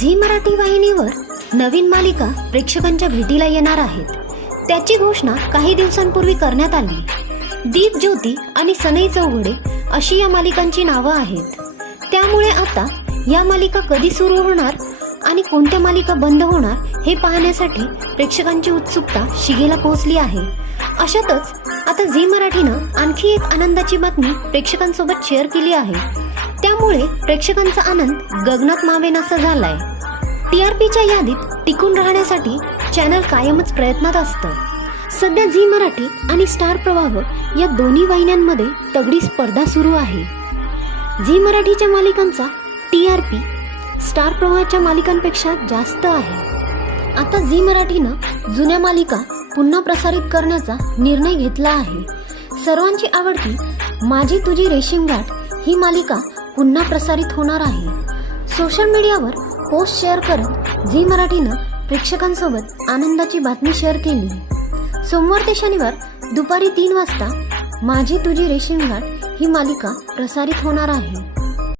Zee Marathi वाहिनीवर नवीन मालिका प्रेक्षकांच्या भेटीला येणार आहेत. त्याची घोषणा काही दिवसांपूर्वी करण्यात आली. दीप ज्योती आणि सनई चौघडे अशी या मालिकांची नावं आहेत. त्यामुळे आता या मालिका कधी सुरू होणार आणि कोणत्या मालिका बंद होणार हे पाहण्यासाठी प्रेक्षकांची उत्सुकता शिगेला पोहोचली आहे. अशातच आता झी मराठीनं आणखी एक आनंदाची बातमी प्रेक्षकांसोबत शेअर केली आहे. त्यामुळे प्रेक्षकांचा आनंद गगनात मावेनासा झालाय. TRPच्या यादीत टिकून राहण्यासाठी चॅनल कायमच प्रयत्नात असतं. सध्या झी मराठी आणि स्टार प्रवाह या दोन्ही वाहिन्यांमध्ये तगडी स्पर्धा सुरू आहे. झी मराठीच्या मालिकांचा TRP स्टार प्रवाहाच्या मालिकांपेक्षा जास्त आहे. आता झी मराठीनं जुन्या मालिका पुन्हा प्रसारित करण्याचा निर्णय घेतला आहे. सर्वांची आवडती माझी तुझी रेशीमगाठ ही मालिका पुन्हा प्रसारित होणार आहे. सोशल मीडियावर पोस्ट शेअर करत झी मराठीनं प्रेक्षकांसोबत आनंदाची बातमी शेअर केली. सोमवार ते शनिवार दुपारी 3 वाजता माझी तुझी रेशीमगाठ ही मालिका प्रसारित होणार आहे.